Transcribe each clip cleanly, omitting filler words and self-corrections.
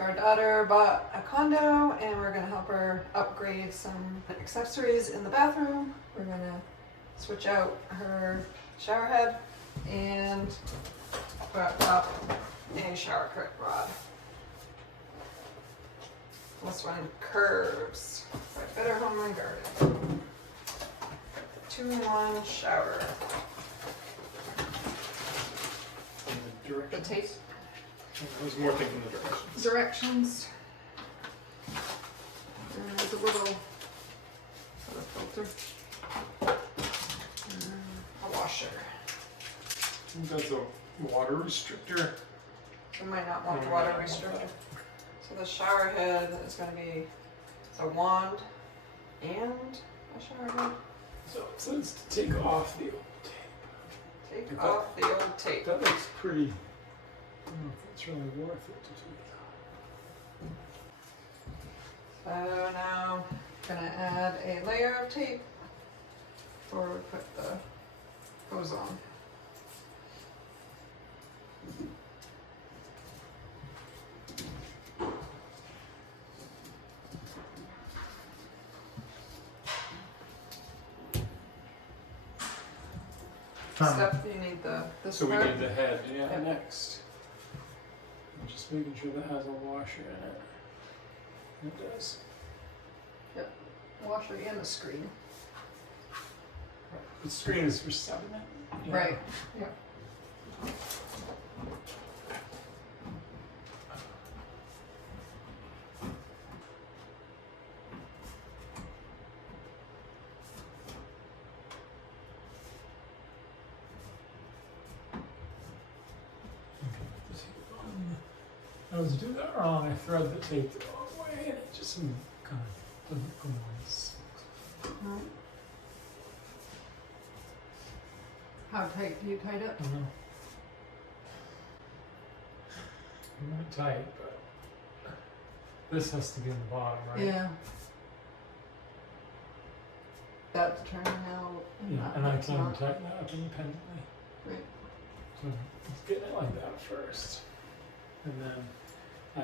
Our daughter bought a condo and we're gonna help her upgrade some accessories in the bathroom. We're gonna switch out her shower head and put up a shower curtain rod. This one curves by Better Home and Garden. 2-in-1 shower. The tape. I was more thinking the directions. Directions. And there's a little sort of filter. A washer. That's a water restrictor. You might not want the water restrictor. So the shower head is going to be a wand and a shower head. So it says to take off the old tape. Take off the old tape. That looks pretty. I don't know if it's really worth it to do that. So now I'm going to add a layer of tape before we put the hose on. Step, you need this So we part. need the head, yeah, Yep. next. I'm just making sure that has a washer in it. It does. Washer and the screen. The screen is for setting it. Yeah. Right. Yep. I was doing that wrong. I thread the tape the wrong way, and it just kind of doesn't come nice. How tight do you tie it up? I don't know. I'm not tight, but this has to be in the bottom, right? Yeah. That's turning out. Yeah, and I can tighten that up independently. Right. So let's get it like that first. And then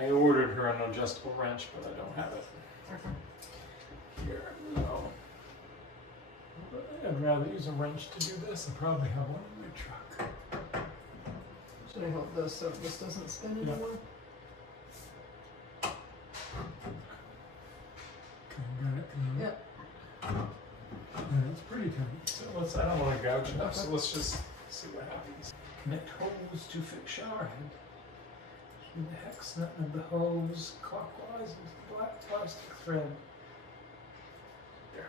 I ordered her an adjustable wrench, but I don't have it Okay. here. No. I'd rather use a wrench to do this. I probably have one in my truck. Should I hold this so this doesn't spin Yeah. anymore? Okay, got it. Yep. Yeah, it's pretty tight. So I don't want to gouge it up, so let's just see what happens. Connect hose to fix shower head. Feed the hex nut of the hose clockwise into the black plastic thread. There.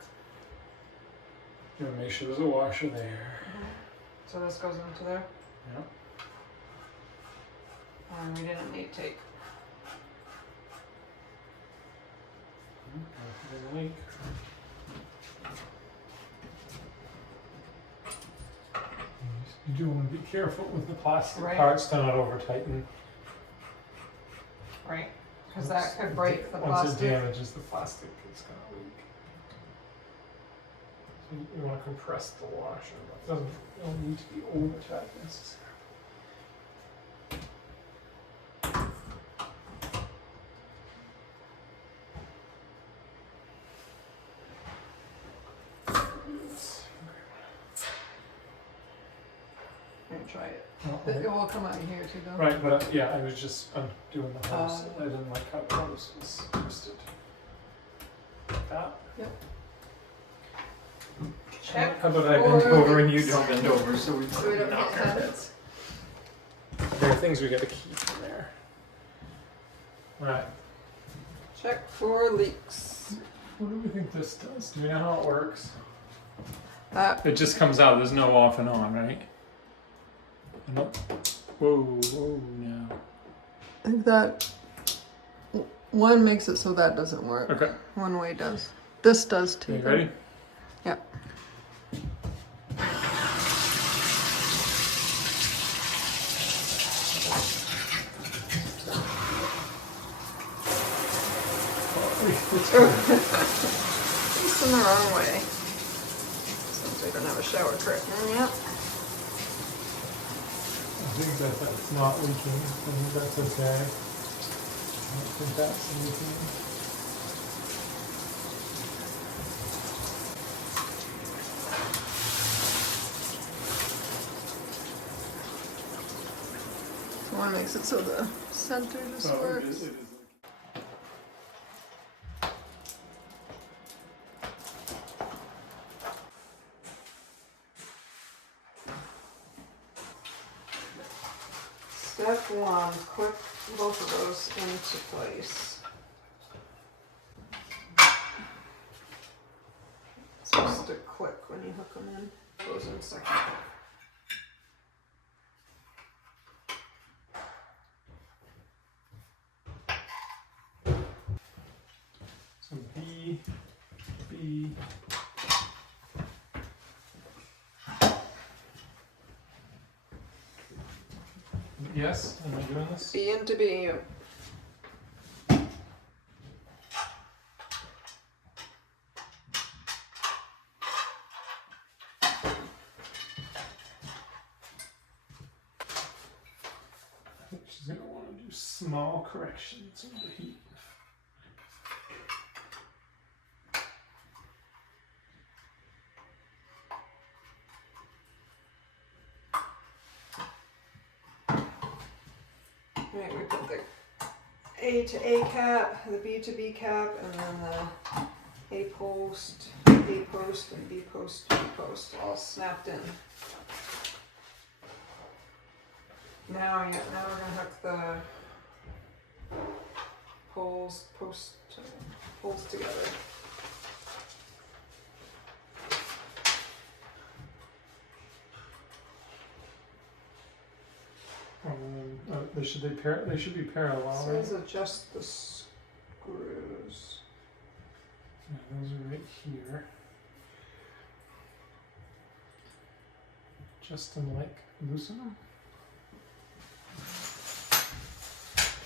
You want to make sure there's a washer there. So this goes into there? Yep. And we didn't need tape. There's a leak. You do want to be careful with the plastic Right. parts to not over tighten. Right. Because that could break the Once plastic. it damages the plastic, it's going to leak. So you want to compress the washer, but it doesn't need to be over tight necessarily. Try it. Oh, It will come out here too, though. right, but yeah, I was just doing the hose. I didn't like how the hose was twisted. Like that. Yep. Check. How about I bend for over and you leaks. don't bend over so we So we don't knock get our habits. There are things we got to keep in there. Right. Check for leaks. What do we think this does? Do we know how it works? That It just comes out. There's no off and on, right? Nope. Whoa, no. I think that one makes it so that doesn't work. Okay. One way does. This does too. You ready? Yep. It's in the wrong way. Since we don't have a shower curtain yet. I think that's not leaking. I think that's okay. think that's anything. One makes it so the center just works. Step one, click both of those into place. It's supposed to click when you hook them in. Goes in second. So B, B. Yes, am I doing this? B into B. I think she's going to want to do small corrections on the heat. Right, we put the A to A cap, the B to B cap, and then the A post, and B post, B post, all snapped in. Now we're gonna hook the poles together. They should be parallel. So Right? let's adjust the screws. Yeah, those are right here. Just to loosen them.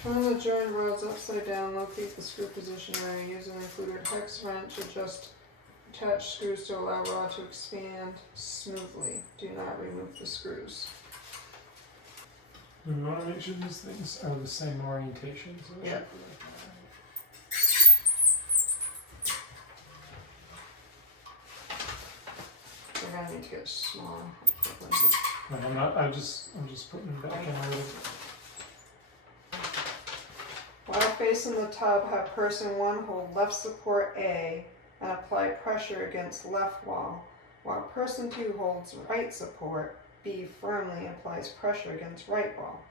Turn the join rods upside down, locate the screw position area using the included hex wrench, adjust attached screws to allow rod to expand smoothly. Do not remove the screws. We want to make sure these things are the same orientation. So Yeah. We're gonna need to get small. No, I'm not. I'm just putting them back in a little bit. While facing the tub, have person 1 hold left support A and apply pressure against left wall, while person 2 holds right support B firmly applies pressure against right wall.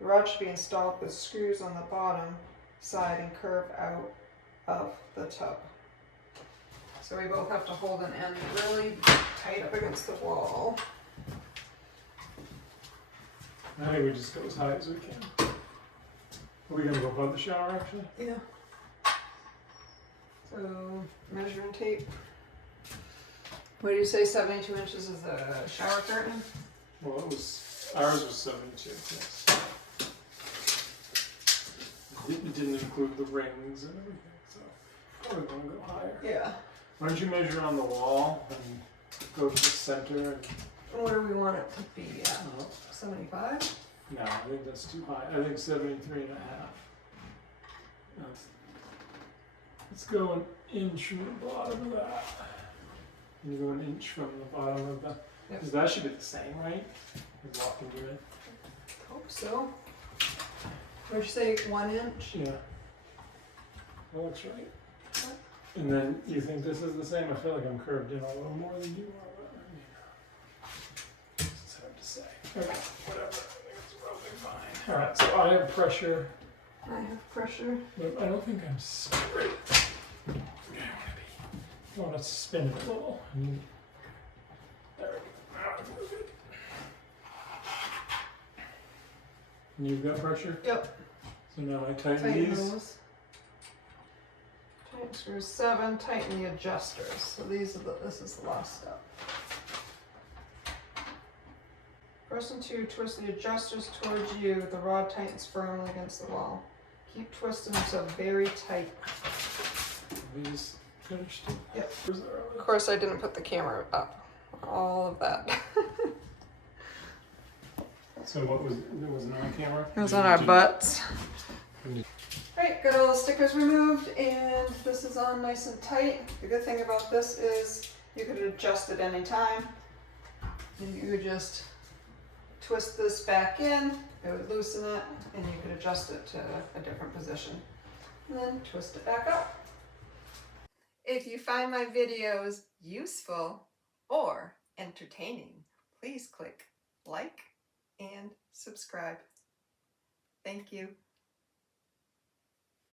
The rod should be installed with screws on the bottom side and curve out of the tub. So we both have to hold an end really tight up against the wall. I think we just go as high as we can. Are we gonna go above the shower actually? Yeah. So measuring tape. What did you say? 72 inches is the shower curtain? Well, ours was 72. Yes. It didn't include the rings and everything, so probably want to go higher. Yeah. Why don't you measure on the wall and go to the center? And, What do we want it to be at? uh, 75? no, I think that's too high. I think 73 and a half. Let's go an inch from the bottom of that. And you go an inch from the bottom of the. Because that should be the same, right? As walking to it. Hope so. What'd you say, 1 inch? Yeah. That looks right. And then you think this is the same? I feel like I'm curved in a little more than you are, but I mean, it's hard to say. Okay, whatever. I think it's roughly fine. Alright, so I have pressure, I have pressure. but I don't think I'm straight. Okay, I want to spin it a little. There we go. Now I feel good. And you've got pressure? Yep. So now I tighten Tighten these. those. Tighten screws 7, tighten the adjusters. So this is the last step. Person 2, twist the adjusters towards you. The rod tightens firmly against the wall. Keep twisting until very tight. These finished? Yep. Where's the Of course, I didn't put the camera up. All of that. So what was, it was on camera? It was on our butts. Right, got all the stickers removed and this is on nice and tight. The good thing about this is you could adjust it any time. You could just twist this back in, it would loosen it, and you could adjust it to a different position. And then twist it back up. If you find my videos useful or entertaining, please click like and subscribe. Thank you.